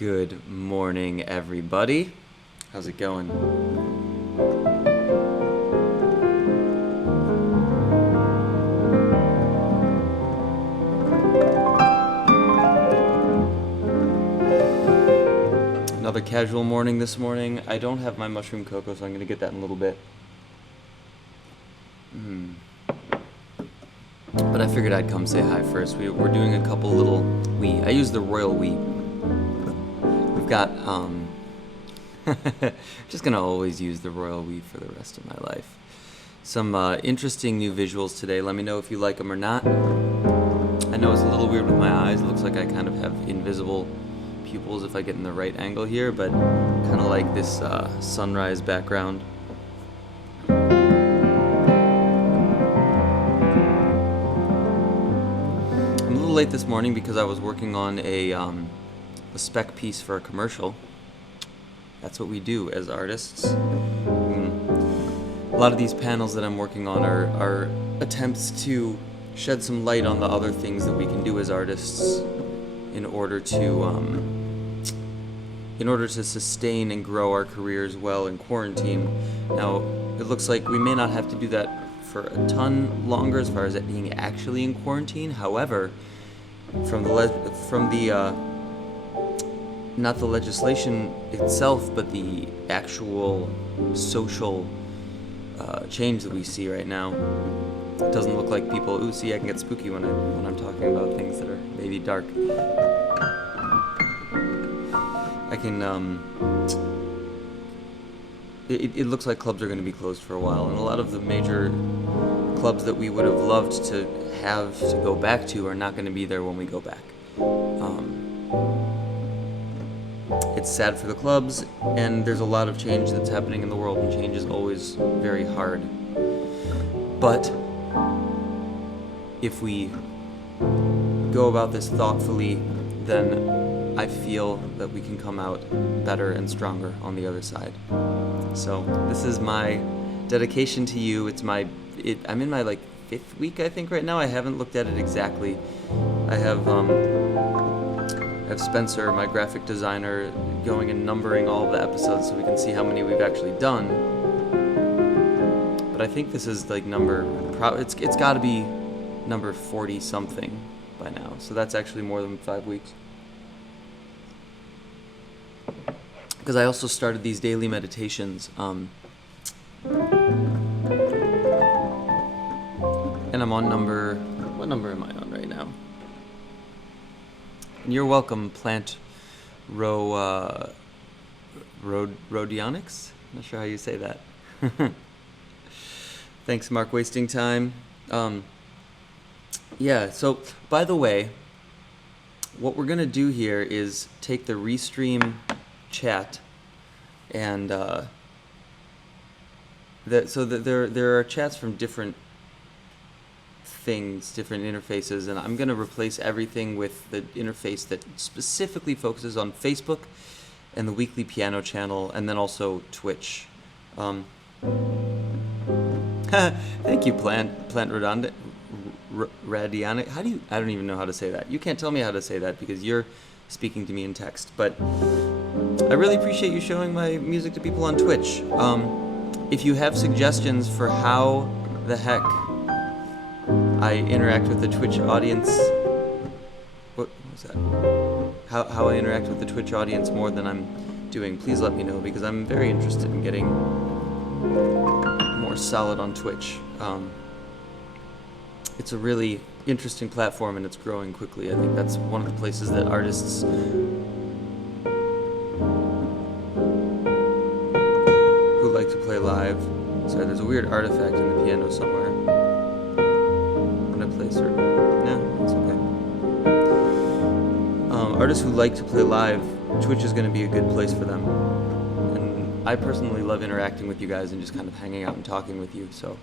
Good morning, everybody. How's it going? Another casual morning this morning. I don't have my mushroom cocoa, so I'm going to get that in a little bit. But I figured I'd come say hi first. We're doing a couple little I use the royal we. We've got, just gonna always use the royal we for the rest of my life. Some interesting new visuals today. Let me know if you like them or not. I know it's a little weird with my eyes. It looks like I kind of have invisible pupils if I get in the right angle here, but kind of like this sunrise background. I'm a little late this morning because I was working on a spec piece for a commercial. That's what we do as artists. A lot of these panels that I'm working on are attempts to shed some light on the other things that we can do as artists in order to sustain and grow our careers well in quarantine. Now, it looks like we may not have to do that for a ton longer as far as it being actually in quarantine. However, from the not the legislation itself, but the actual social change that we see right now, it doesn't look like people. Ooh, see, I can get spooky when I'm talking about things that are maybe dark. I can. It looks like clubs are going to be closed for a while, and a lot of the major clubs that we would have loved to have to go back to are not going to be there when we go back. It's sad for the clubs, and there's a lot of change that's happening in the world, and change is always very hard. But if we go about this thoughtfully, then I feel that we can come out better and stronger on the other side. So this is my dedication to you. I'm in my 5th week, I think, right now. I haven't looked at it exactly. I have Spencer, my graphic designer, going and numbering all of the episodes so we can see how many we've actually done. But I think this is it's got to be number 40 something by now. So that's actually more than 5 weeks. Because I also started these daily meditations. And I'm on what number am I on right now? And you're welcome, Plant Rhodionics? Not sure how you say that. Thanks, Mark, wasting time. So, by the way, what we're going to do here is take the Restream chat and there are chats from different things, different interfaces, and I'm going to replace everything with the interface that specifically focuses on Facebook and the weekly piano channel, and then also Twitch. Thank you, Plant Radionic. I don't even know how to say that. You can't tell me how to say that because you're speaking to me in text, but I really appreciate you showing my music to people on Twitch. If you have suggestions for how the heck I interact with the Twitch audience, what was that? How I interact with the Twitch audience more than I'm doing, please let me know, because I'm very interested in getting more solid on Twitch. It's a really interesting platform, and it's growing quickly. I think that's one of the places that artists who like to play live. Sorry, there's a weird artifact in the piano somewhere. When I play certain... No, it's okay. Artists who like to play live, Twitch is going to be a good place for them. And I personally love interacting with you guys and just kind of hanging out and talking with you, so...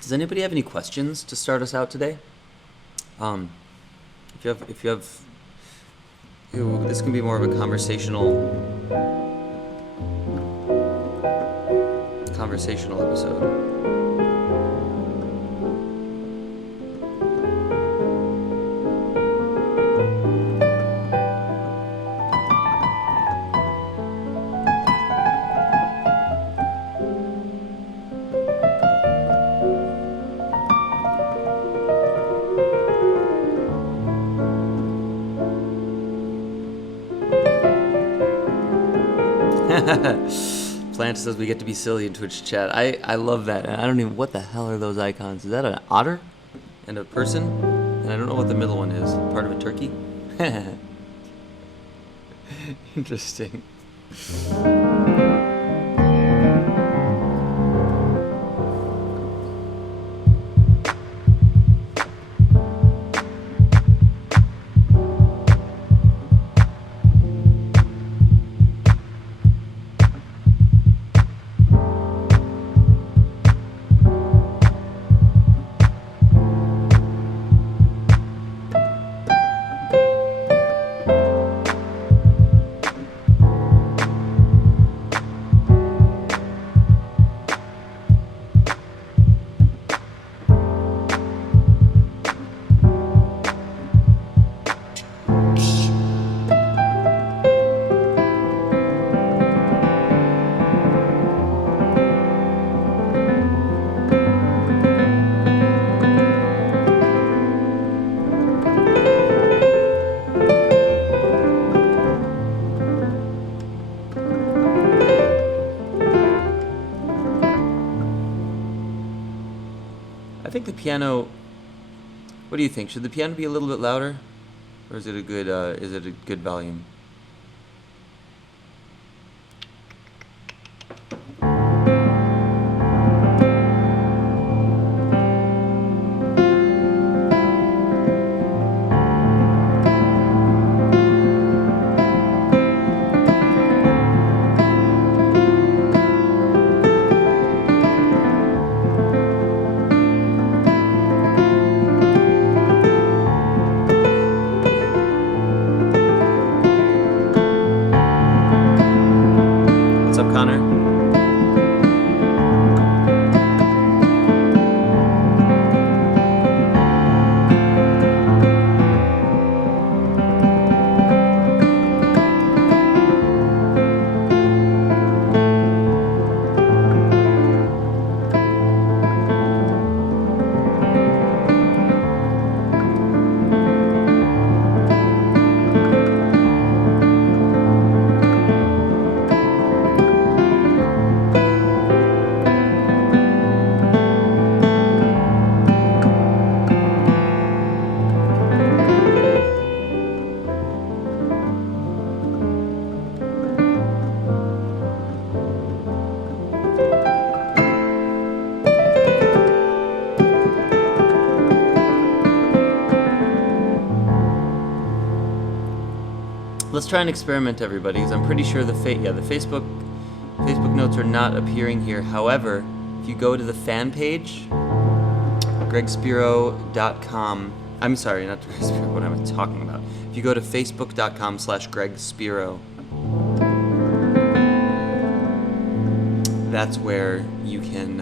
Does anybody have any questions to start us out today? If you have, this can be more of a conversational episode. Plant says we get to be silly in Twitch chat. I love that. And I don't even... What the hell are those icons? Is that an otter? And a person? And I don't know what the middle one is. Part of a turkey? Interesting. I think the piano... What do you think? Should the piano be a little bit louder? Or is it a good volume? Let's try and experiment, everybody, because I'm pretty sure the Facebook notes are not appearing here. However, if you go to the fan page, gregspiro.com. I'm sorry, not Greg Spiro. What am I talking about? If you go to facebook.com/gregspiro, that's where you can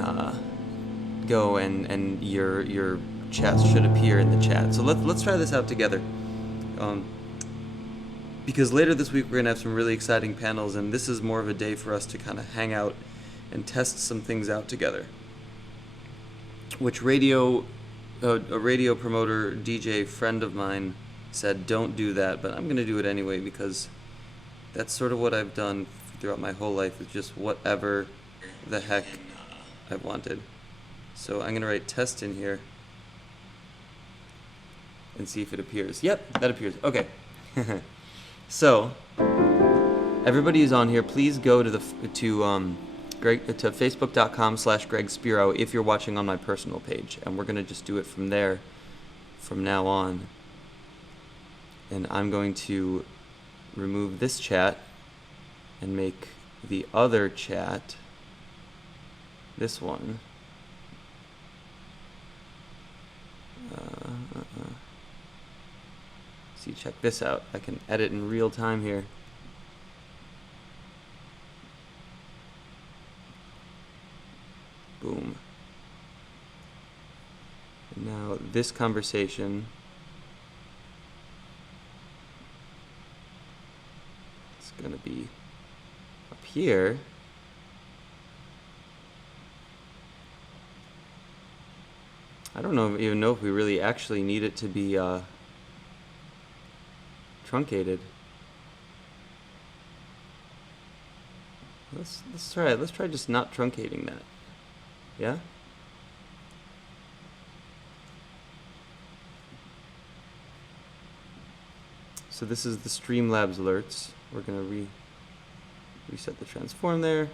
go and your chats should appear in the chat. So let's try this out together. Because later this week we're going to have some really exciting panels, and this is more of a day for us to kind of hang out and test some things out together. Which a radio promoter, DJ friend of mine said don't do that, but I'm going to do it anyway because that's sort of what I've done throughout my whole life, is just whatever the heck I've wanted. So I'm going to write test in here and see if it appears. Yep, that appears. Okay. So, everybody who's on here, please go to facebook.com/gregspiro if you're watching on my personal page, and we're gonna just do it from there from now on. And I'm going to remove this chat and make the other chat this one. See, check this out. I can edit in real time here. Boom. And now this conversation is going to be up here. I don't even know if we really actually need it to be truncated. Let's try just not truncating that. Yeah? So this is the Streamlabs alerts. We're gonna reset the transform there.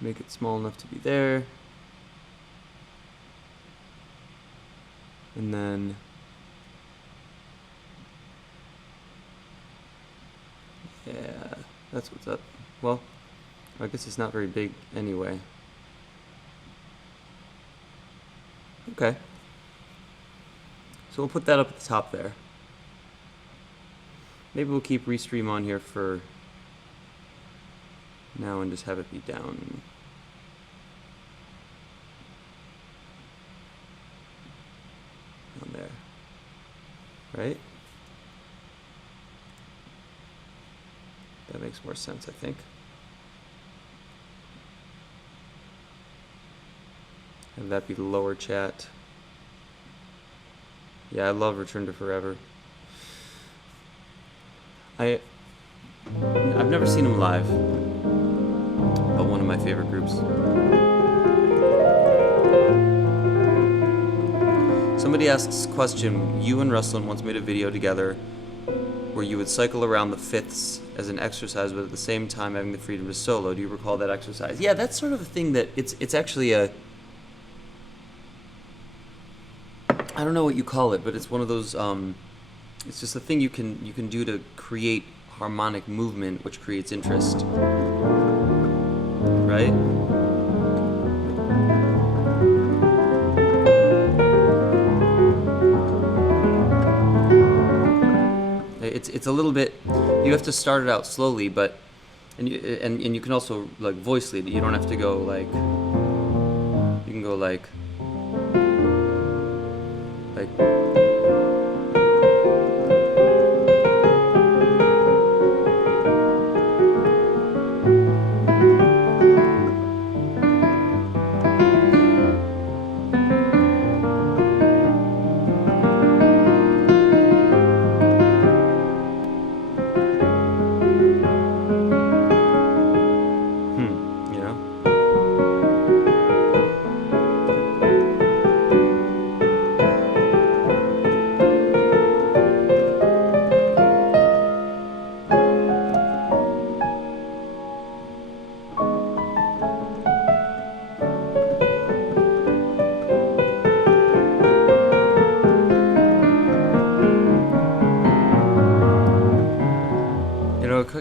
Make it small enough to be there. And then yeah, that's what's up. Well, I guess it's not very big anyway. Okay. So we'll put that up at the top there. Maybe we'll keep Restream on here for now and just have it be down. Down there. Right? That makes more sense, I think. Have that be the lower chat. Yeah, I love Return to Forever. I've never seen them live, but one of my favorite groups. Somebody asks question, you and Ruslan once made a video together where you would cycle around the fifths as an exercise, but at the same time having the freedom to solo. Do you recall that exercise? Yeah, that's sort of a thing that it's actually a, I don't know what you call it, but it's one of those, it's just a thing you can do to create harmonic movement, which creates interest, right? It's a little bit, you have to start it out slowly, but and you can also like voice lead it. You don't have to go like, you can go like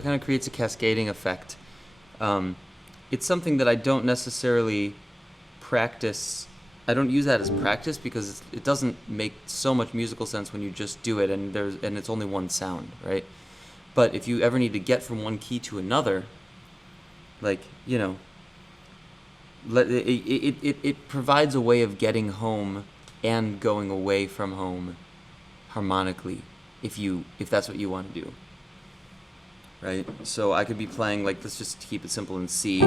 kind of creates a cascading effect. It's something that I don't necessarily practice. I don't use that as practice because it doesn't make so much musical sense when you just do it and it's only one sound, right? But if you ever need to get from one key to another, like, you know, it provides a way of getting home and going away from home harmonically if that's what you want to do. Right? So I could be playing, like, let's just keep it simple in C.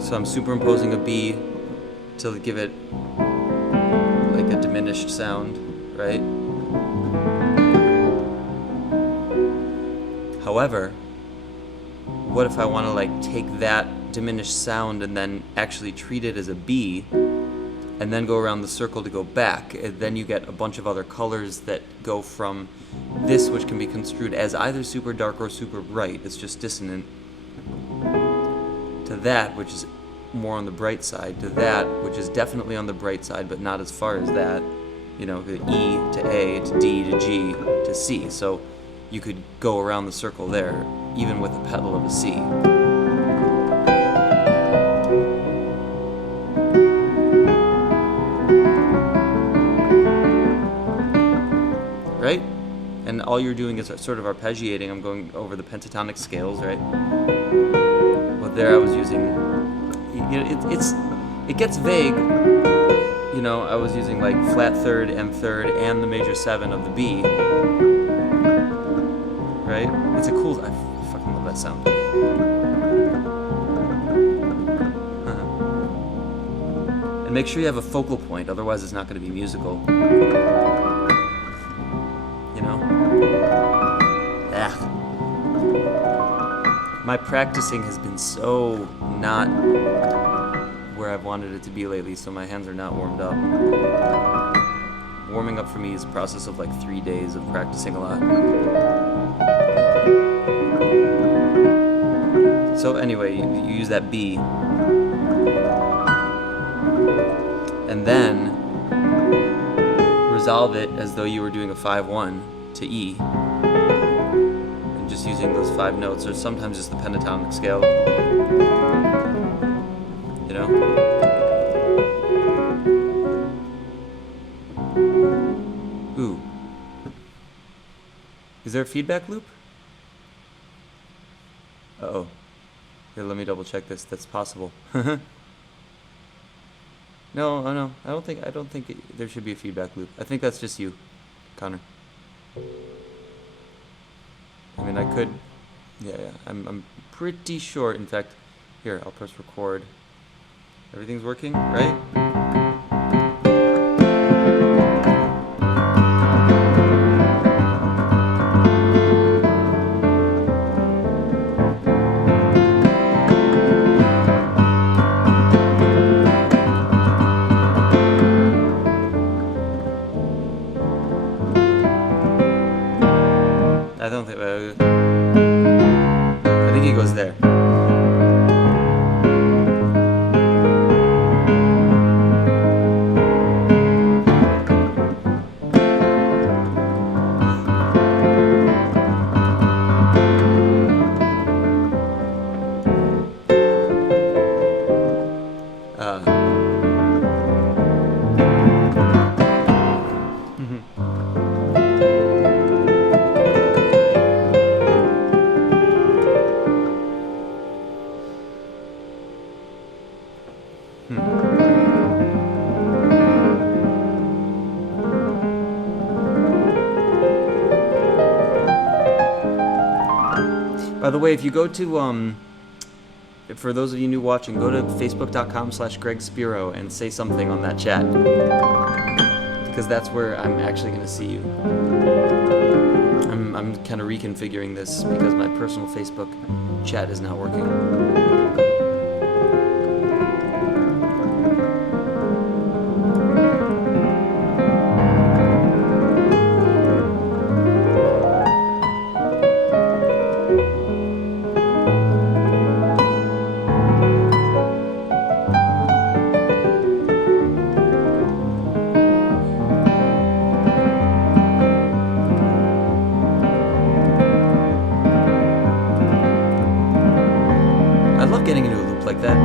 So I'm superimposing a B to give it like a diminished sound, right? However, what if I want to like take that diminished sound and then actually treat it as a B and then go around the circle to go back? And then you get a bunch of other colors that go from this, which can be construed as either super dark or super bright, it's just dissonant, to that, which is more on the bright side, to that, which is definitely on the bright side but not as far as that, you know, the E to A to D to G to C. So you could go around the circle there even with a pedal of a C. Right? And all you're doing is sort of arpeggiating. I'm going over the pentatonic scales, right? Well, there I was using, you know, it gets vague. You know, I was using like flat third, M third, and the major 7 of the B. Right? It's a cool, I fucking love that sound. And make sure you have a focal point, otherwise it's not going to be musical. You know? My practicing has been so not where I've wanted it to be lately, so my hands are not warmed up. Warming up for me is a process of like 3 days of practicing a lot. So anyway, you use that B, and then resolve it as though you were doing a 5-1 to E, and just using those 5 notes, or sometimes just the pentatonic scale. You know? Ooh. Is there a feedback loop? Uh-oh. Here, let me double check this. That's possible. No, oh no. I don't think there should be a feedback loop. I think that's just you, Connor. I mean, I could. Yeah. I'm pretty sure. In fact, here, I'll press record. Everything's working, right? I think he goes there. By the way, if you go to, for those of you new watching, go to facebook.com/Greg Spiro and say something on that chat. Because that's where I'm actually going to see you. I'm kind of reconfiguring this because my personal Facebook chat is not working. Getting into a loop like that.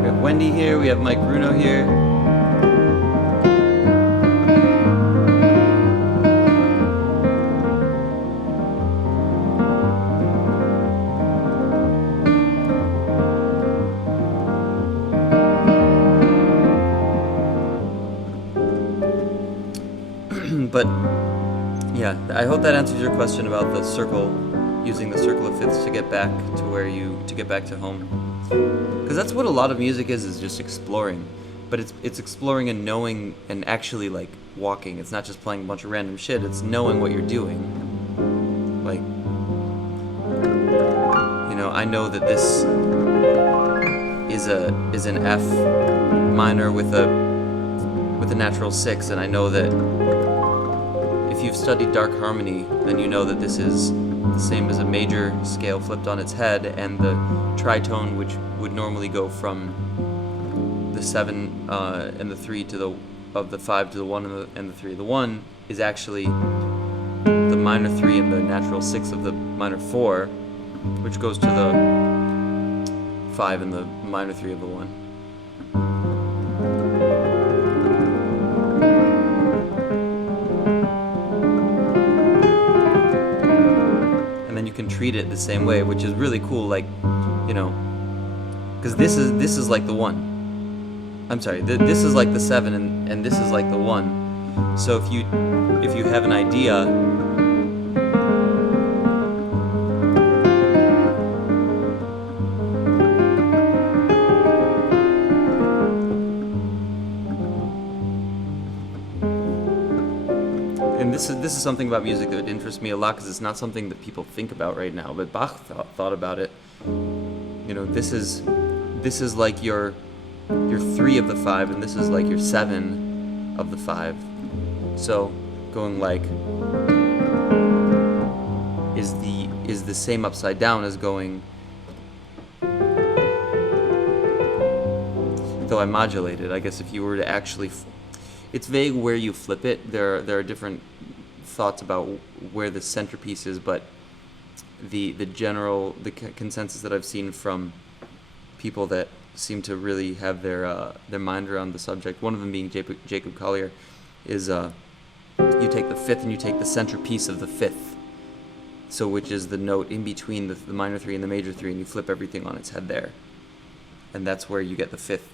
We have Wendy here, we have Mike Bruno here. But yeah, I hope that answers your question about the circle, using the circle of fifths to get back to get back to home. Because that's what a lot of music is just exploring. But it's exploring and knowing and actually like walking. It's not just playing a bunch of random shit, it's knowing what you're doing. Like, you know, I know that this is an F minor with a natural 6, and I know that if you've studied dark harmony, then you know that this is the same as a major scale flipped on its head, and the tritone, which would normally go from the 7 and the 3 to the 5 to the 1 and the 3 to the 1, is actually the minor 3 and the natural 6 of the minor 4, which goes to the 5 and the minor 3 of the 1. You can treat it the same way, which is really cool, like, you know, because this is like the 1, I'm sorry, this is like the 7 and this is like the 1. So if you have an idea, and this is something about music that interests me a lot because it's not something that people think about right now, but Bach thought about it. You know, this is like your 3 of the 5, and this is like your 7 of the 5. So going like is the same upside down as going, though I modulated. I guess if you were to actually, it's vague where you flip it. There are different thoughts about where the centerpiece is, but the consensus that I've seen from people that seem to really have their mind around the subject, one of them being Jacob Collier, is you take the 5th and you take the centerpiece of the 5th, so which is the note in between the minor 3 and the major 3, and you flip everything on its head there, and that's where you get the 5th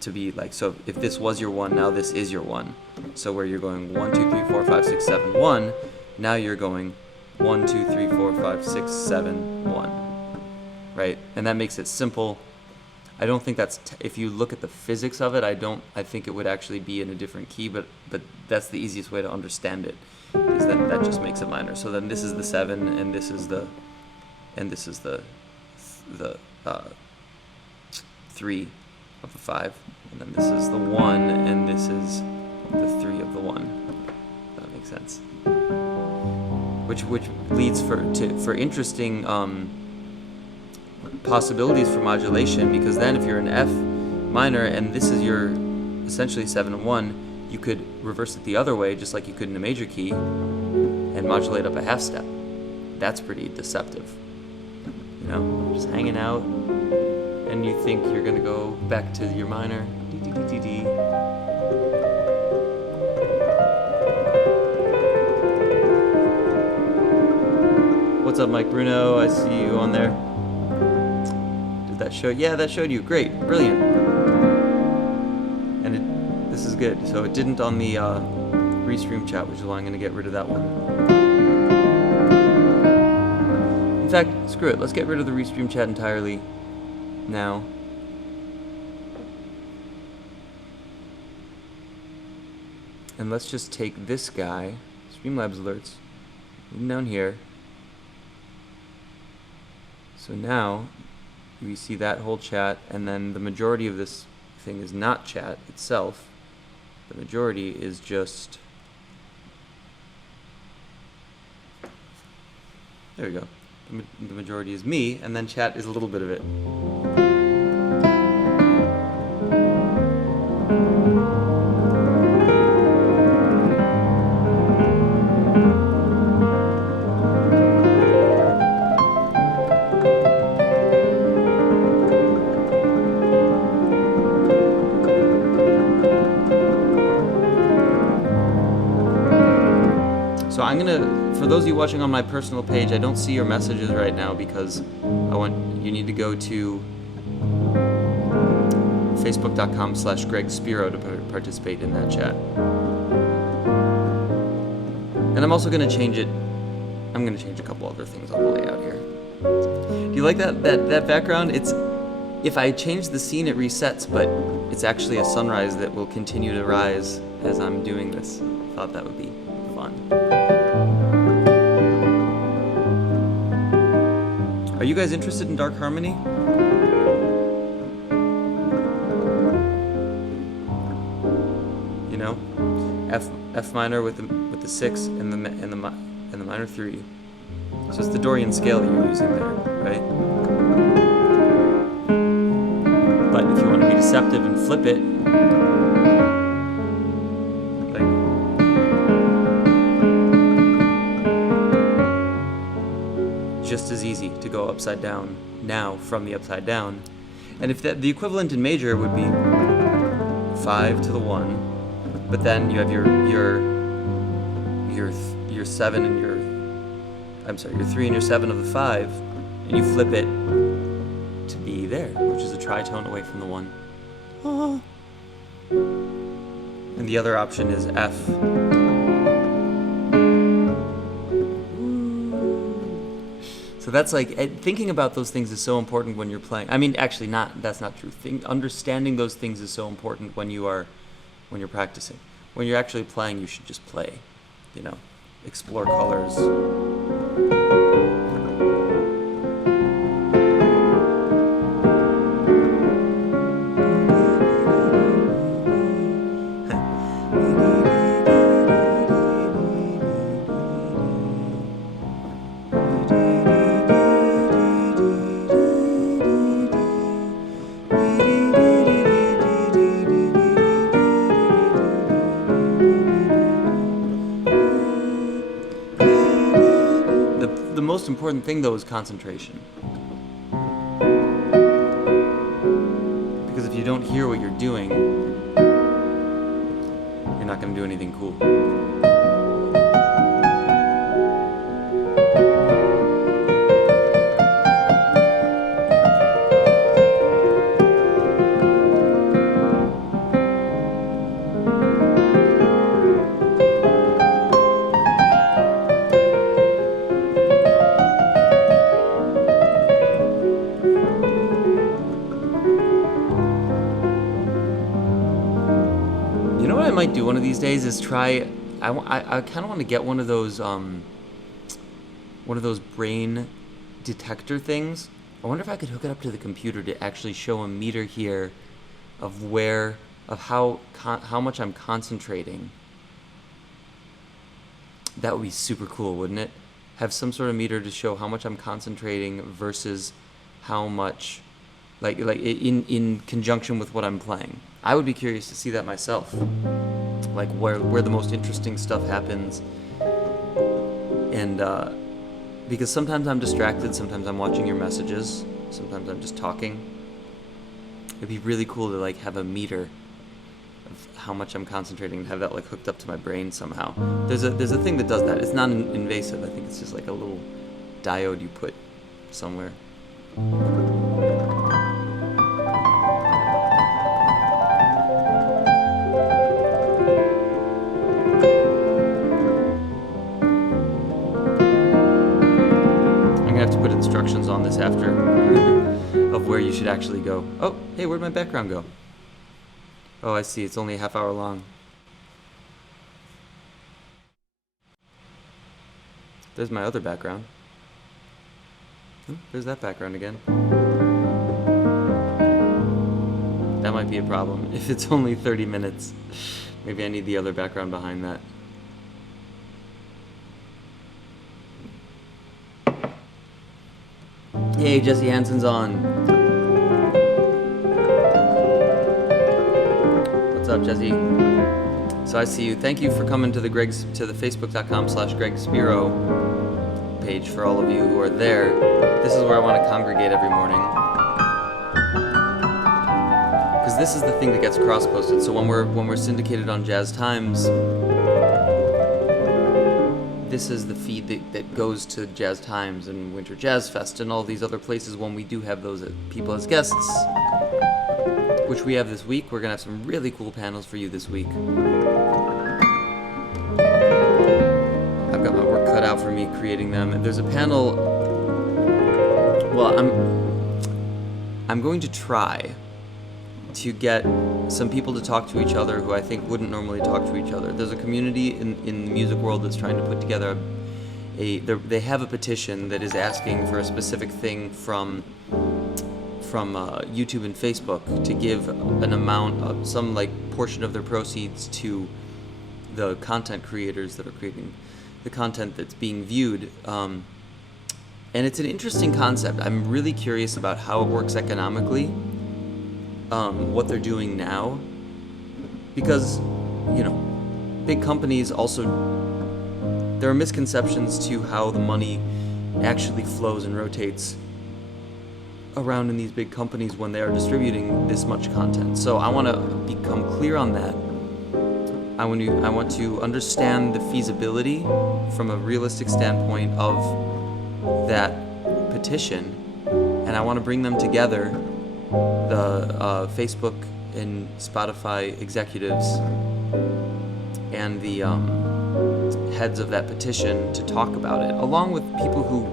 to be like. So if this was your 1, now this is your 1. So where you're going 1 2 3 4 5 6 7 1, now you're going 1 2 3 4 5 6 7 1, right? And that makes it simple. I don't think that's if you look at the physics of it, I think it would actually be in a different key, but that's the easiest way to understand it, is that just makes it minor. So then this is the 7 and this is the 3 of the 5, and then this is the 1 and this is the 3 of the 1. If that makes sense. Which leads for interesting possibilities for modulation, because then if you're in F minor and this is your essentially 7 and 1, you could reverse it the other way, just like you could in a major key, and modulate up a half step. That's pretty deceptive. You know, just hanging out, and you think you're gonna go back to your minor, D D D D D. What's up, Mike Bruno? I see you on there. Did that show? Yeah, that showed you. Great, brilliant. And this is good. So it didn't on the Restream chat, which is why I'm gonna get rid of that one. In fact, screw it. Let's get rid of the Restream chat entirely now. And let's just take this guy, Streamlabs alerts, move him down here. So now we see that whole chat, and then the majority of this thing is not chat itself. The majority is just, there we go. The majority is me, and then chat is a little bit of it. So I'm gonna, for those of you watching on my personal page, I don't see your messages right now because you need to go to facebook.com/Greg Spiro to participate in that chat. And I'm also gonna change it. I'm gonna change a couple other things on the layout here. Do you like that background? If I change the scene, it resets, but it's actually a sunrise that will continue to rise as I'm doing this. I thought that would be fun. Are you guys interested in Dark Harmony? You know, F minor with the 6 and the minor 3. So it's the Dorian scale that you're using there, right? But if you want to be deceptive and flip it, just as easy to go upside down now from the upside down. And if the equivalent in major would be 5 to the 1, but then you have your 7 and your 3 and your 7 of the 5, and you flip it to be there, which is a tritone away from the 1. And the other option is F. So that's like, thinking about those things is so important when you're playing. I mean, actually, that's not true. Understanding those things is so important when you're practicing. When you're actually playing, you should just play, explore colors. The most important thing, though, is concentration. Because if you don't hear what you're doing, you're not going to do anything cool. I might do one of these days is try. I kind of want to get one of those brain detector things. I wonder if I could hook it up to the computer to actually show a meter here of how much I'm concentrating. That would be super cool, wouldn't it? Have some sort of meter to show how much I'm concentrating versus how much, like in conjunction with what I'm playing. I would be curious to see that myself, like where the most interesting stuff happens, and because sometimes I'm distracted, sometimes I'm watching your messages, sometimes I'm just talking. It'd be really cool to have a meter of how much I'm concentrating and have that hooked up to my brain somehow. There's a thing that does that. It's not invasive. I think it's just a little diode you put somewhere. Instructions on this after of where you should actually go. Oh, hey, where'd my background go? Oh, I see. It's only a half hour long. There's my other background. There's that background again. That might be a problem. If it's only 30 minutes, maybe I need the other background behind that. Hey, Jesse Hansen's on. What's up, Jesse? So I see you. Thank you for coming to the facebook.com/Greg Spiro page. For all of you who are there, this is where I want to congregate every morning, because this is the thing that gets cross-posted. So when we're syndicated on Jazz Times, this is the feed that goes to Jazz Times and Winter Jazz Fest and all these other places when we do have those people as guests, which we have this week. We're going to have some really cool panels for you this week. I've got my work cut out for me creating them. And there's a panel, well, I'm going to try to get some people to talk to each other who I think wouldn't normally talk to each other. There's a community in the music world that's trying to put together they have a petition that is asking for a specific thing from YouTube and Facebook to give an amount of some portion of their proceeds to the content creators that are creating the content that's being viewed. And it's an interesting concept. I'm really curious about how it works economically. What they're doing now, because big companies also, there are misconceptions to how the money actually flows and rotates around in these big companies when they are distributing this much content. So I want to become clear on that. I want to understand the feasibility from a realistic standpoint of that petition, and I want to bring them together, the Facebook and Spotify executives and the heads of that petition to talk about it, along with people who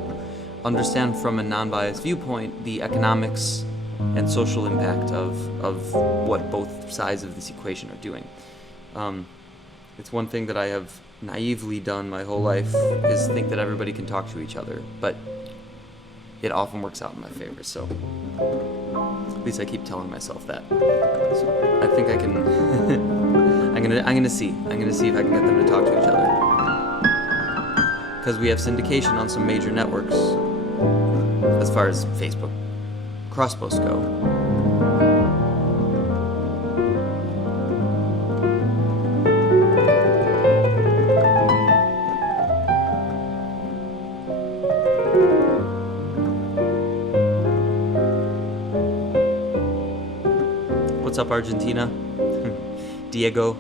understand from a non-biased viewpoint the economics and social impact of what both sides of this equation are doing. It's one thing that I have naively done my whole life is think that everybody can talk to each other, but it often works out in my favor, so at least I keep telling myself that. So I think I can I'm gonna see if I can get them to talk to each other, because we have syndication on some major networks as far as Facebook crossposts go. What's up, Argentina? Diego,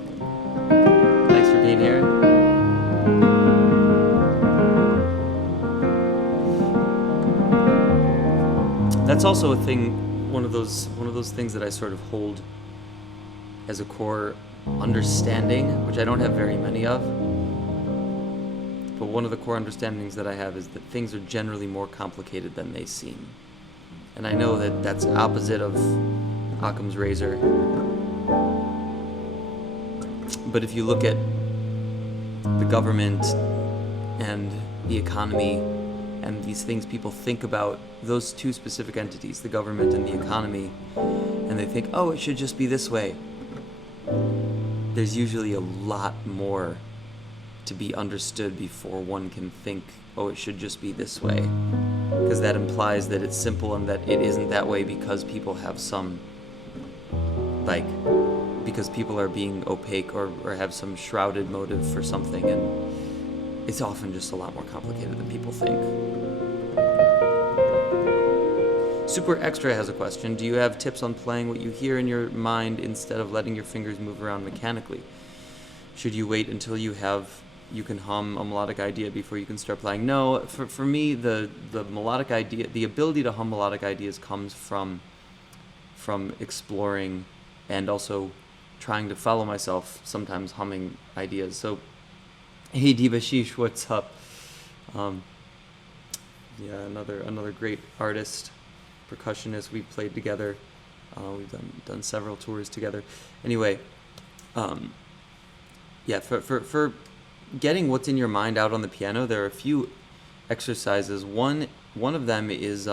thanks for being here. That's also a thing, one of those things that I sort of hold as a core understanding, which I don't have very many of. But one of the core understandings that I have is that things are generally more complicated than they seem. And I know that that's opposite of Occam's razor. But if you look at the government and the economy and these things people think about, those two specific entities, the government and the economy, and they think, oh, it should just be this way, there's usually a lot more to be understood before one can think, oh, it should just be this way. Because that implies that it's simple and that it isn't that way because people have some, because people are being opaque or have some shrouded motive for something, and it's often just a lot more complicated than people think. Super Extra has a question. Do you have tips on playing what you hear in your mind instead of letting your fingers move around mechanically? Should you wait until you can hum a melodic idea before you can start playing? No, for me, the melodic idea, the ability to hum melodic ideas comes from exploring and also trying to follow myself, sometimes humming ideas. So, hey Debashish, what's up? Another great artist, percussionist. We've played together. We've done several tours together. Anyway, for getting what's in your mind out on the piano, there are a few exercises. One of them is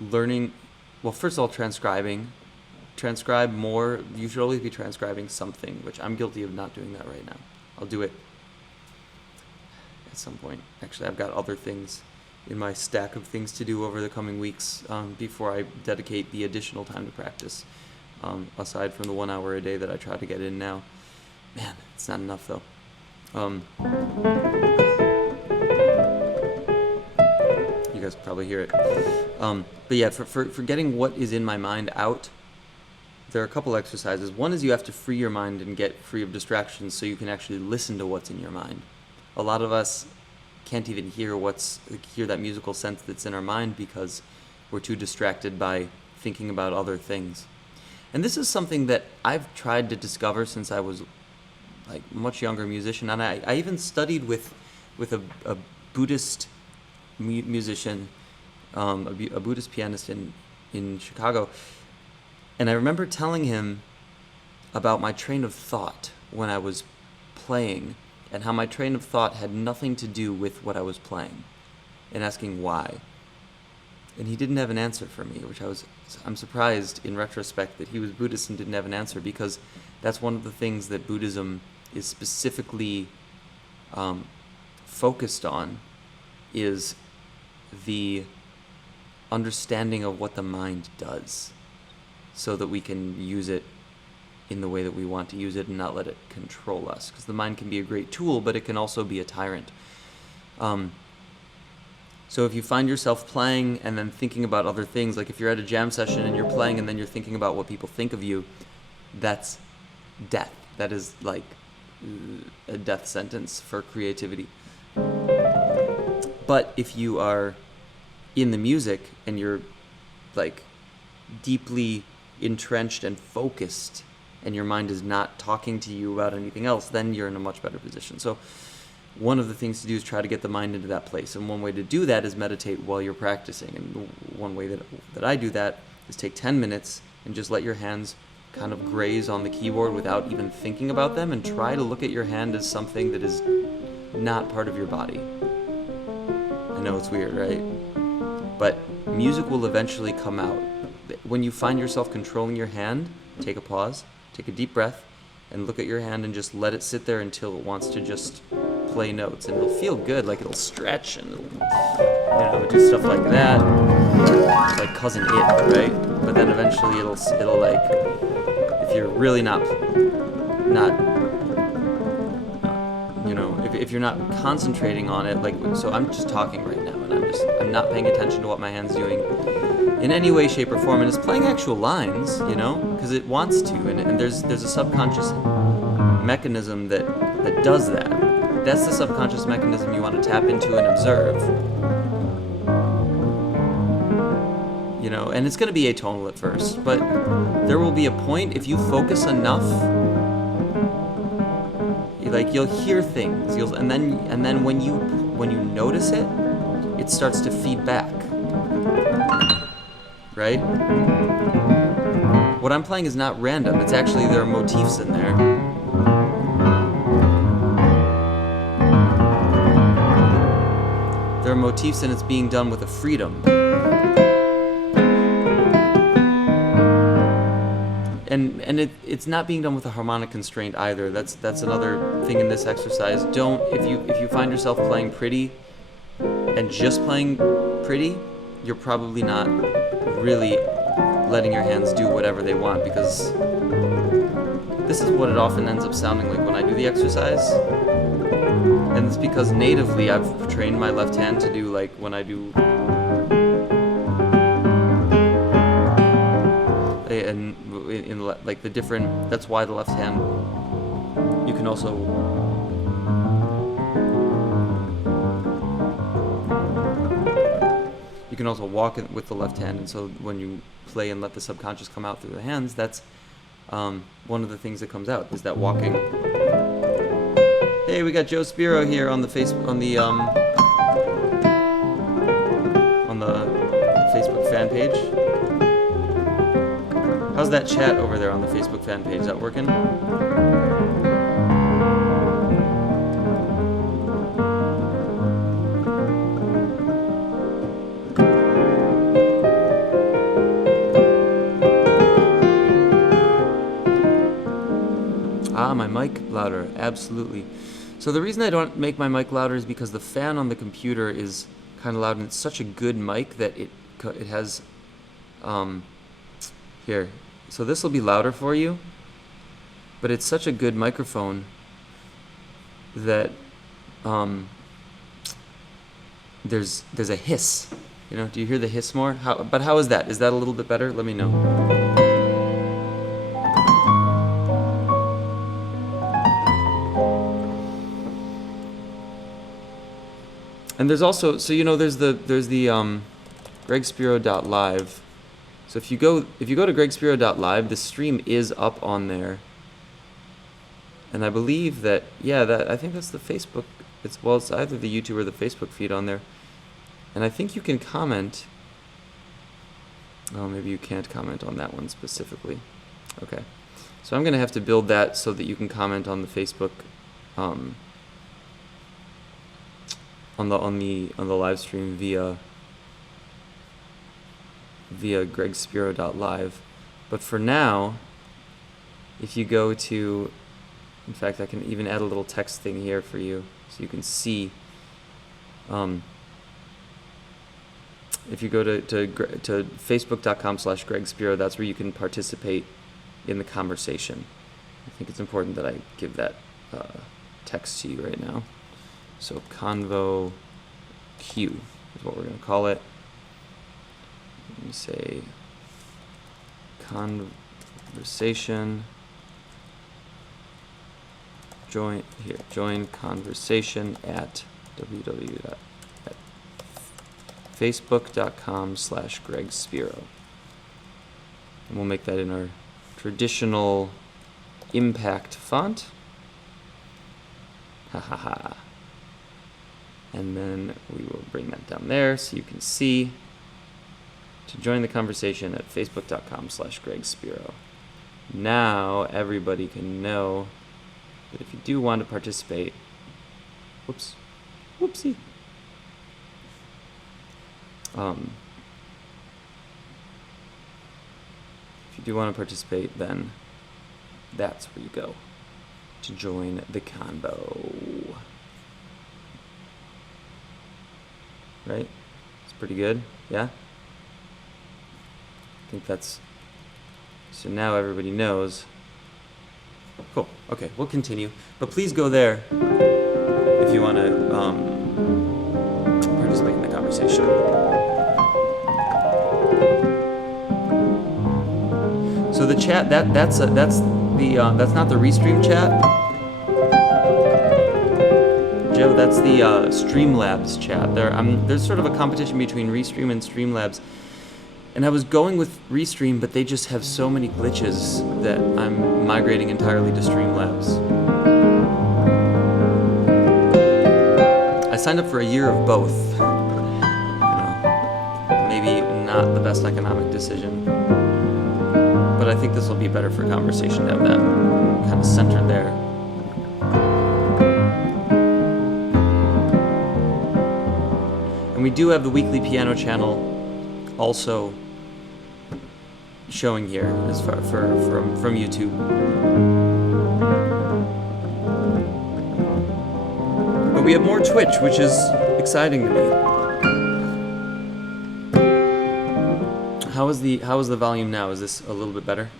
learning. Well, first of all, transcribing. Transcribe more. You should always be transcribing something, which I'm guilty of not doing that right now. I'll do it at some point. Actually, I've got other things in my stack of things to do over the coming weeks before I dedicate the additional time to practice, aside from the 1 hour a day that I try to get in now. Man, it's not enough though. You guys can probably hear it. But yeah, for getting what is in my mind out, there are a couple exercises. One is you have to free your mind and get free of distractions so you can actually listen to what's in your mind. A lot of us can't even hear that musical sense that's in our mind because we're too distracted by thinking about other things. And this is something that I've tried to discover since I was a much younger musician, and I even studied with a Buddhist musician, a Buddhist pianist in Chicago. And I remember telling him about my train of thought when I was playing, and how my train of thought had nothing to do with what I was playing, and asking why. And he didn't have an answer for me, which I'm surprised in retrospect that he was Buddhist and didn't have an answer, because that's one of the things that Buddhism is specifically focused on, is the understanding of what the mind does, so that we can use it in the way that we want to use it and not let it control us. Because the mind can be a great tool, but it can also be a tyrant. So if you find yourself playing and then thinking about other things, like if you're at a jam session and you're playing and then you're thinking about what people think of you, that's death. That is like a death sentence for creativity. But if you are in the music and you're deeply entrenched and focused, and your mind is not talking to you about anything else, then you're in a much better position. So one of the things to do is try to get the mind into that place. And one way to do that is meditate while you're practicing. And one way that I do that is take 10 minutes and just let your hands kind of graze on the keyboard without even thinking about them, and try to look at your hand as something that is not part of your body. I know it's weird, right? But music will eventually come out. When you find yourself controlling your hand, take a pause, take a deep breath, and look at your hand and just let it sit there until it wants to just play notes. And it'll feel good, like it'll stretch and it'll, do stuff like that, like Cousin It, right? But then eventually it'll like, if you're really not if you're not concentrating on it, like, so I'm just talking right now, and I'm not paying attention to what my hand's doing in any way, shape, or form, and it's playing actual lines, because it wants to, and there's a subconscious mechanism that does that. That's the subconscious mechanism you want to tap into and observe. And it's going to be atonal at first, but there will be a point, if you focus enough, you'll hear things, and then when you notice it, it starts to feed back, right? What I'm playing is not random. It's actually, there are motifs in there. There are motifs, and it's being done with a freedom. And it's not being done with a harmonic constraint either. That's another thing in this exercise. If you find yourself playing pretty and just playing pretty, you're probably not really letting your hands do whatever they want, because this is what it often ends up sounding like when I do the exercise. And it's because natively I've trained my left hand to do, like, when I do, and in like the different, that's why the left hand, you can also walk with the left hand, and so when you play and let the subconscious come out through the hands, that's one of the things that comes out, is that walking. Hey, we got Joe Spiro here on the Facebook fan page. How's that chat over there on the Facebook fan page? Is that working? My mic louder, absolutely. So the reason I don't make my mic louder is because the fan on the computer is kind of loud, and it's such a good mic that it has, here. So this will be louder for you, but it's such a good microphone that there's a hiss. Do you hear the hiss more? But how is that? Is that a little bit better? Let me know. And there's also, so there's the gregspiro.live. So if you go to gregspiro.live, the stream is up on there. And I believe that, I think that's the Facebook. It's either the YouTube or the Facebook feed on there. And I think you can comment. Oh, maybe you can't comment on that one specifically. Okay. So I'm going to have to build that so that you can comment on the Facebook, on the live stream via gregspiro.live. But for now, if you go to, in fact, I can even add a little text thing here for you so you can see. If you go to facebook.com/gregspiro, that's where you can participate in the conversation. I think it's important that I give that text to you right now. So Convo Q is what we're going to call it. Let me say conversation. Join conversation at facebook.com/Greg Spiro. And we'll make that in our traditional impact font. Ha ha ha. And then we will bring that down there so you can see. To join the conversation at facebook.com/Greg Spiro. Now everybody can know that if you do want to participate, whoopsie. If you do want to participate, then that's where you go to join the convo. Right? It's pretty good, yeah? I think that's, so now everybody knows. Cool, okay, we'll continue. But please go there if you want to participate in the conversation. So the chat, that's not the Restream chat. Joe, that's the Streamlabs chat. There's sort of a competition between Restream and Streamlabs. And I was going with Restream, but they just have so many glitches that I'm migrating entirely to Streamlabs. I signed up for a year of both. Maybe not the best economic decision. But I think this will be better for conversation to have that kind of centered there. And we do have the weekly piano channel also showing here as far from YouTube. But we have more Twitch, which is exciting to me. How is the volume now? Is this a little bit better?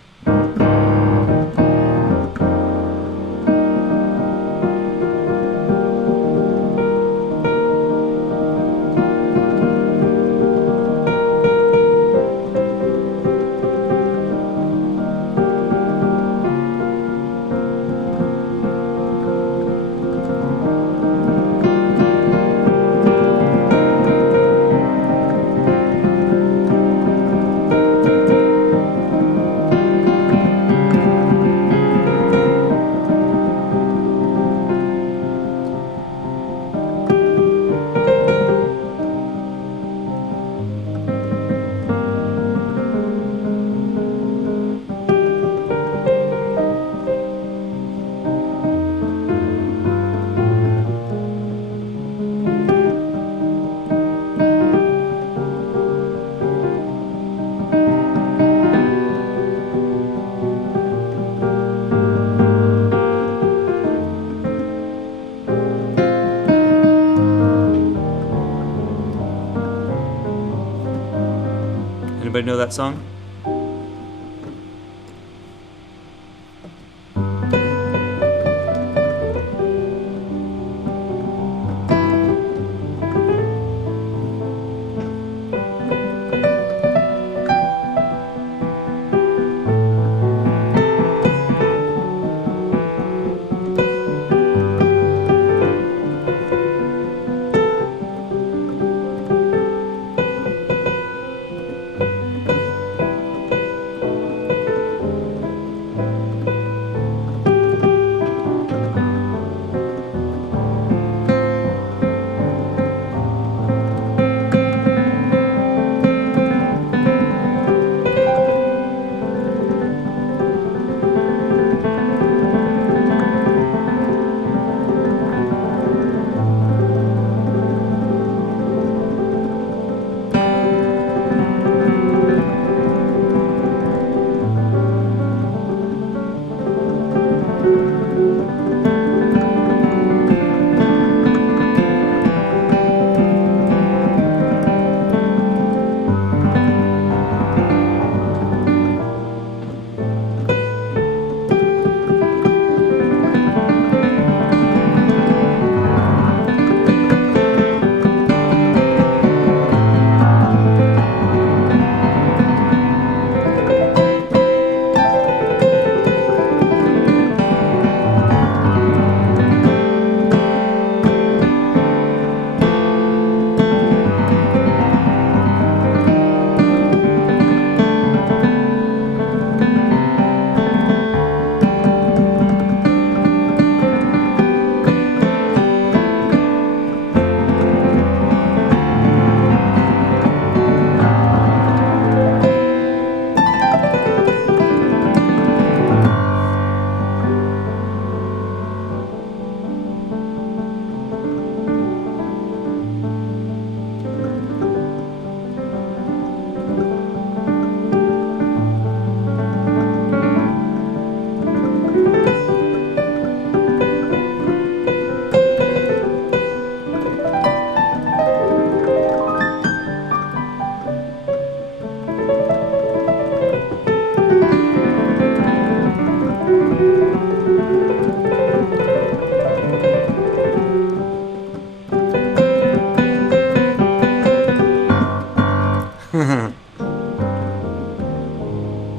Anybody know that song?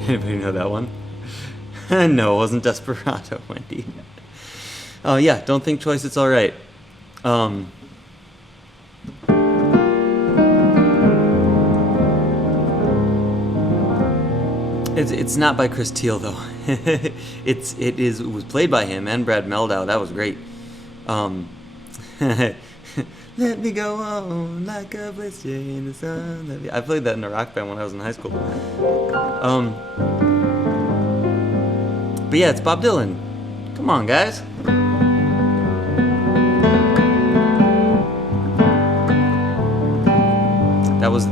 Anybody know that one? No, it wasn't Desperado, Wendy. Oh yeah, don't think twice, it's alright. It's not by Chris Teal though. It was played by him and Brad Mehldau. That was great. Let me go on like a blister in the sun. I played that in a rock band when I was in high school. But yeah, it's Bob Dylan. Come on, guys.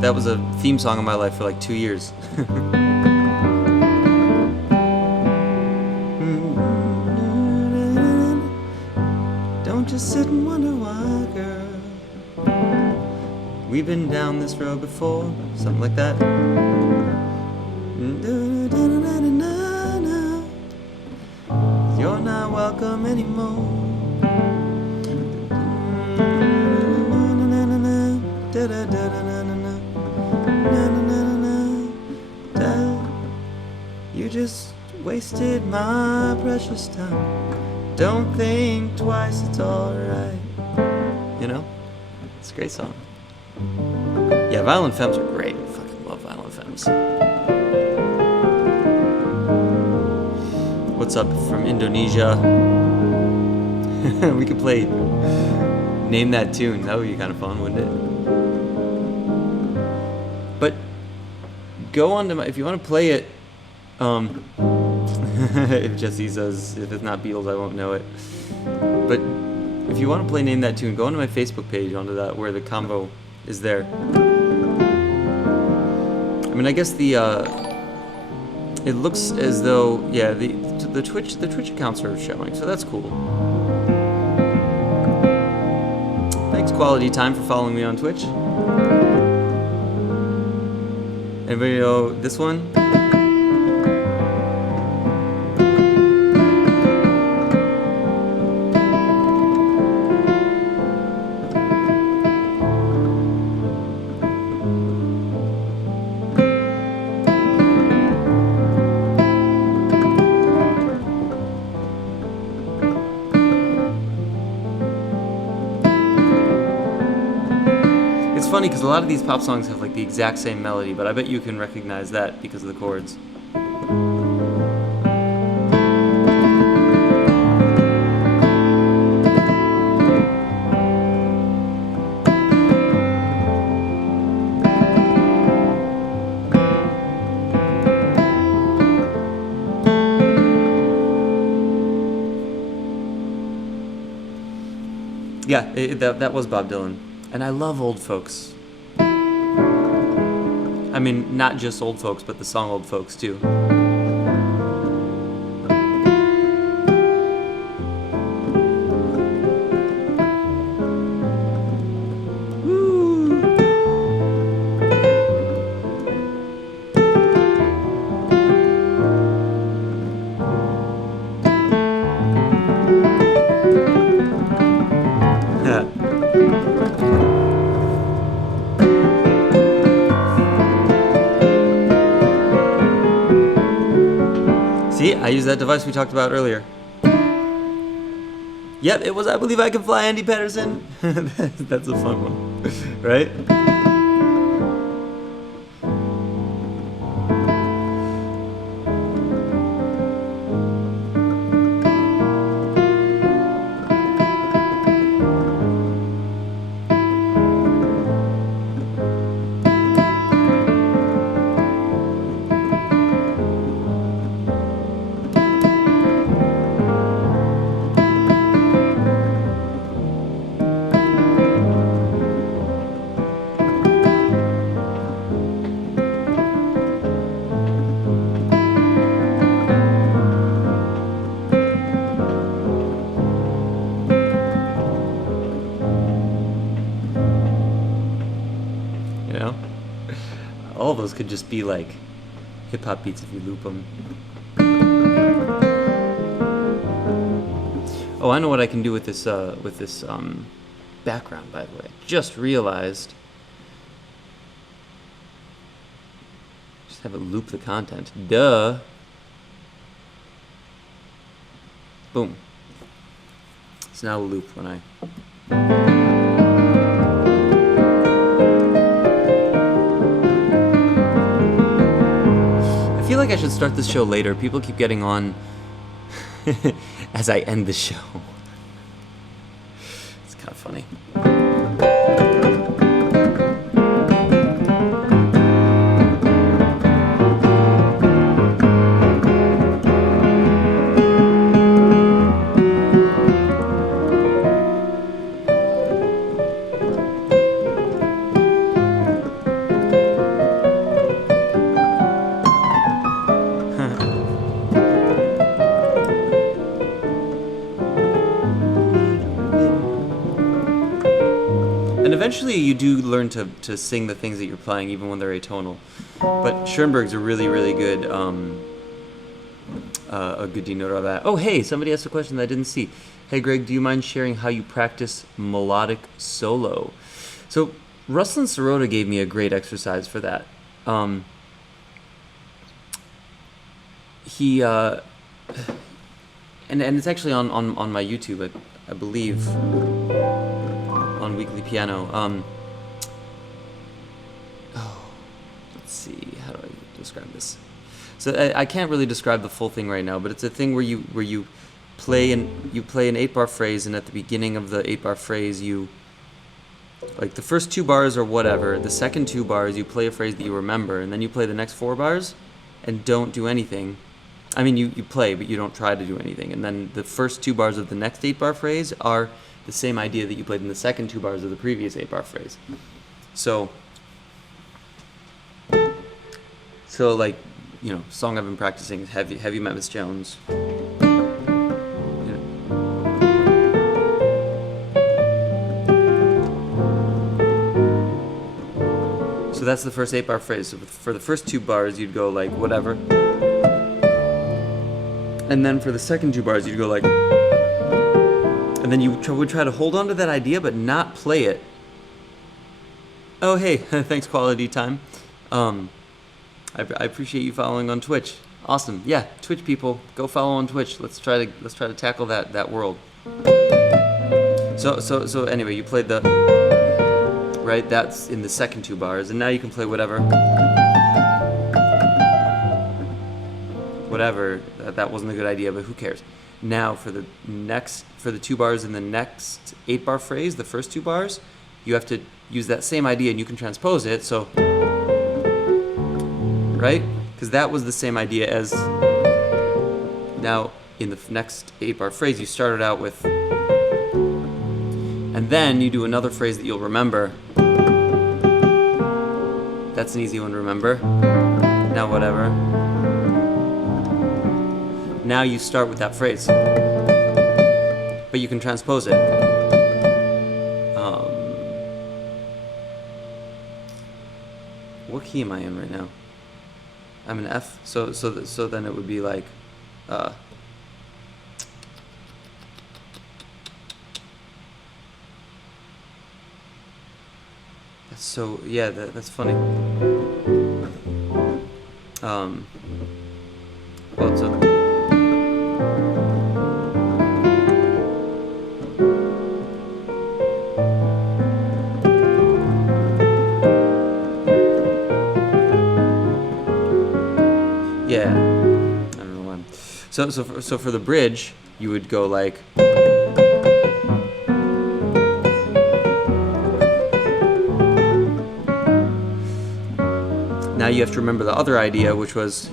That was a theme song of my life for like 2 years. Don't just sit and wonder why, girl. We've been down this road before, something like that. You're not welcome anymore. You just wasted my precious time. Don't think twice, it's alright. You know? It's a great song. Yeah, Violent Femmes are great. I fucking love Violent Femmes. What's up from Indonesia? We could play Name That Tune. That would be kind of fun, wouldn't it? But go on to if you want to play it, if Jesse says if it's not Beatles, I won't know it. But if you want to play Name That Tune, go onto my Facebook page, onto that where the combo is there. I mean, I guess it looks as though the Twitch accounts are showing, so that's cool. Thanks, Quality Time, for following me on Twitch. Anybody know this one? Funny because a lot of these pop songs have like the exact same melody, but I bet you can recognize that because of the chords. Yeah, that was Bob Dylan. And I love Old Folks. I mean, not just Old Folks, but the song Old Folks, too. I used that device we talked about earlier. Yep, it was I Believe I Can Fly, Andy Patterson. That's a fun one, right? All of those could just be like hip-hop beats if you loop them. Oh, I know what I can do with this background, by the way. Just realized just have it loop the content. Duh. Boom. It's now a loop when I... I feel like I should start this show later. People keep getting on as I end the show. It's kind of funny. Eventually you do learn to sing the things that you're playing even when they're atonal. But Schoenberg's a really, really good a good denoter of that. Oh, hey, somebody asked a question that I didn't see. Hey, Greg, do you mind sharing how you practice melodic solo? So Ruslan Sirota gave me a great exercise for that. He and it's actually on my YouTube, I believe. On Weekly Piano. Let's see, how do I describe this? So I can't really describe the full thing right now, but it's a thing where you play an 8-bar phrase, and at the beginning of the 8-bar phrase, you, like, the first 2 bars or whatever, the second 2 bars you play a phrase that you remember, and then you play the next 4 bars and don't do anything. I mean, you play, but you don't try to do anything. And then the first 2 bars of the next 8-bar phrase are the same idea that you played in the second 2 bars of the previous 8-bar phrase. So like, you know, song I've been practicing is Have You Met Miss Jones? So that's the first 8-bar phrase. So for the first 2 bars, you'd go like whatever. And then for the second 2 bars, you'd go like... And then you would try to hold on to that idea, but not play it. Oh, hey, thanks, Quality Time. I appreciate you following on Twitch. Awesome, yeah, Twitch people, go follow on Twitch. Let's try to tackle that world. So anyway, you played the right. That's in the second 2 bars, and now you can play whatever. Whatever. That wasn't a good idea, but who cares? Now for the 2 bars in the next 8-bar phrase, the first 2 bars, you have to use that same idea, and you can transpose it. So, right? Because that was the same idea as. Now in the next 8-bar phrase, you started out with, and then you do another phrase that you'll remember. That's an easy one to remember. Now whatever. Now you start with that phrase, but you can transpose it. What key am I in right now? I'm in F. So then it would be like, so yeah, that's funny. Well, so. Yeah, I don't know why. So for the bridge, you would go like. Now you have to remember the other idea, which was.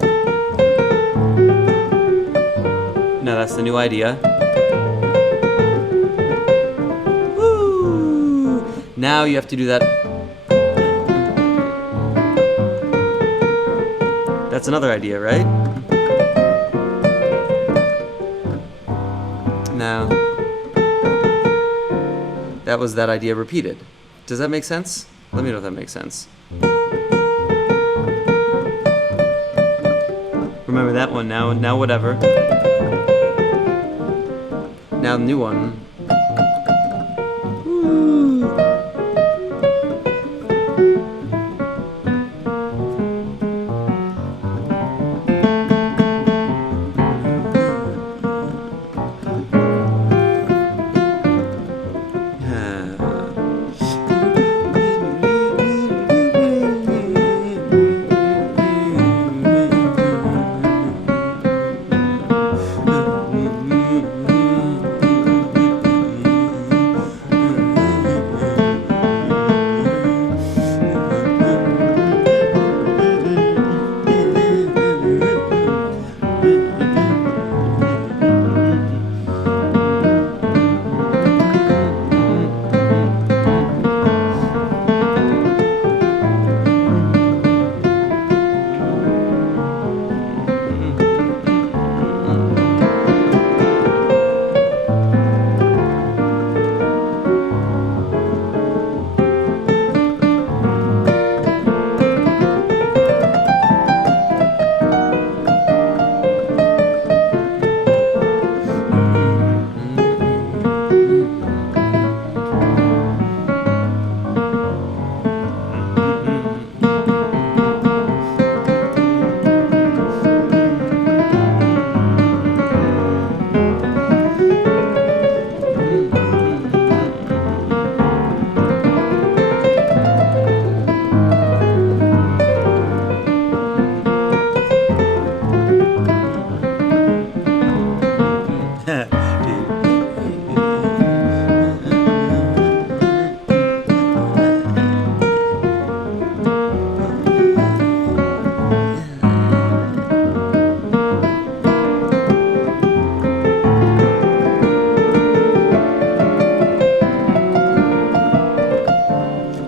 No, that's the new idea. Woo! Now you have to do that. That's another idea, right? Now, that was that idea repeated. Does that make sense? Let me know if that makes sense. Remember that one now whatever. Now the new one. Woo.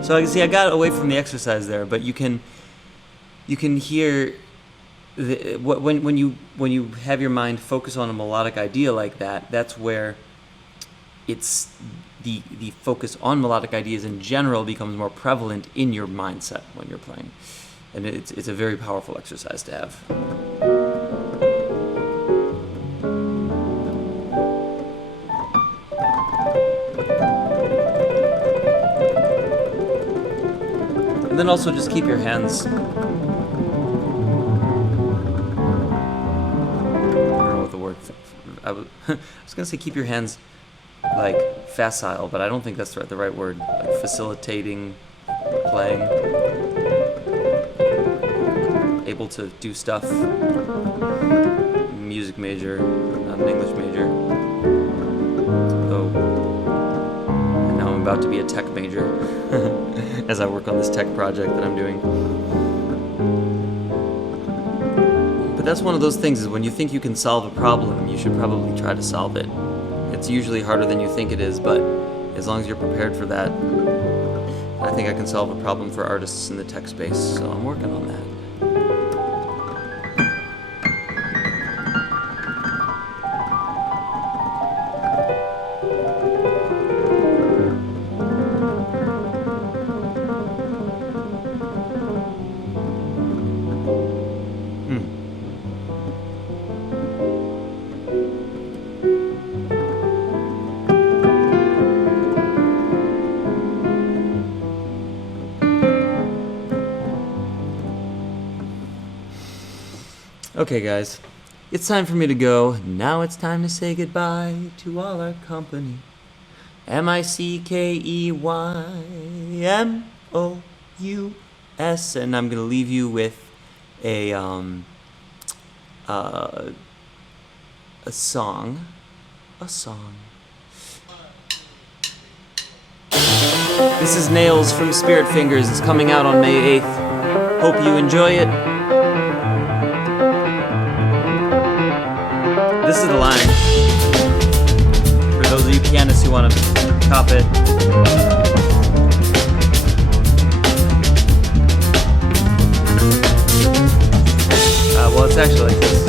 So I see I got away from the exercise there, but you can hear when you have your mind focus on a melodic idea like that. That's where it's the focus on melodic ideas in general becomes more prevalent in your mindset when you're playing, and it's a very powerful exercise to have. And then also just keep your hands, I don't know what the word, I was gonna say keep your hands like facile, but I don't think that's the right word. Like facilitating playing, able to do stuff. Music major, not an English major. And now I'm about to be a tech major as I work on this tech project that I'm doing. But that's one of those things, is when you think you can solve a problem, you should probably try to solve it. It's usually harder than you think it is, but as long as you're prepared for that, I think I can solve a problem for artists in the tech space, so I'm working on that. Okay, guys, it's time for me to go. Now it's time to say goodbye to all our company. MICKEYMOUS, and I'm gonna leave you with a song. This is Nails from Spirit Fingers. It's coming out on May 8th. Hope you enjoy it. This is the line. For those of you pianists who want to cop it. Well, it's actually like this.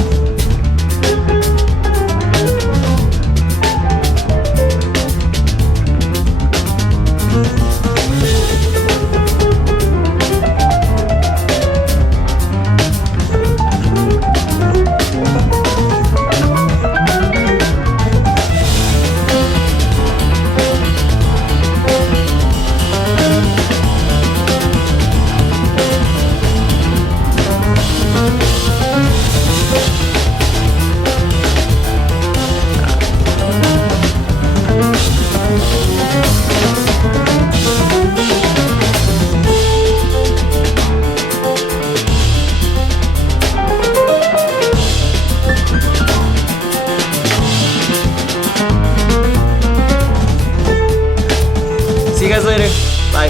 See you guys later. Bye.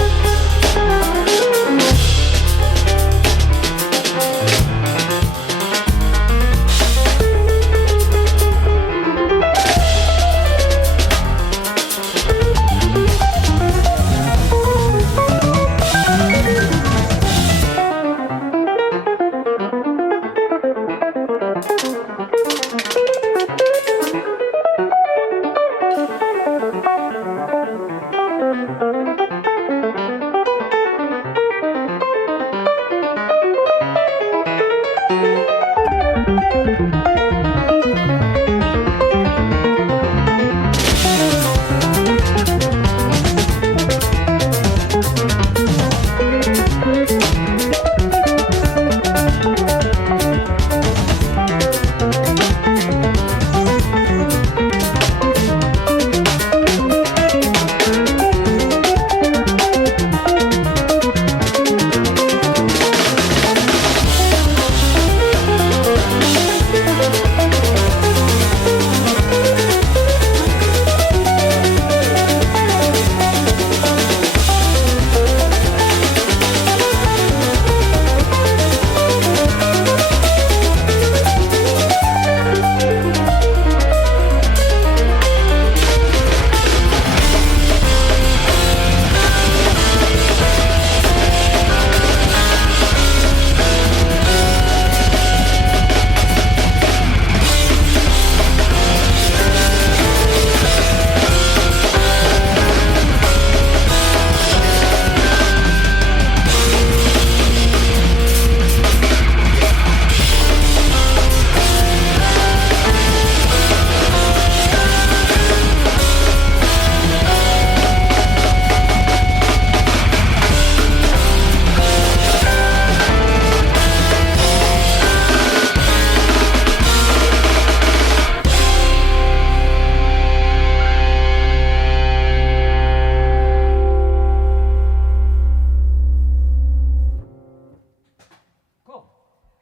Thank you.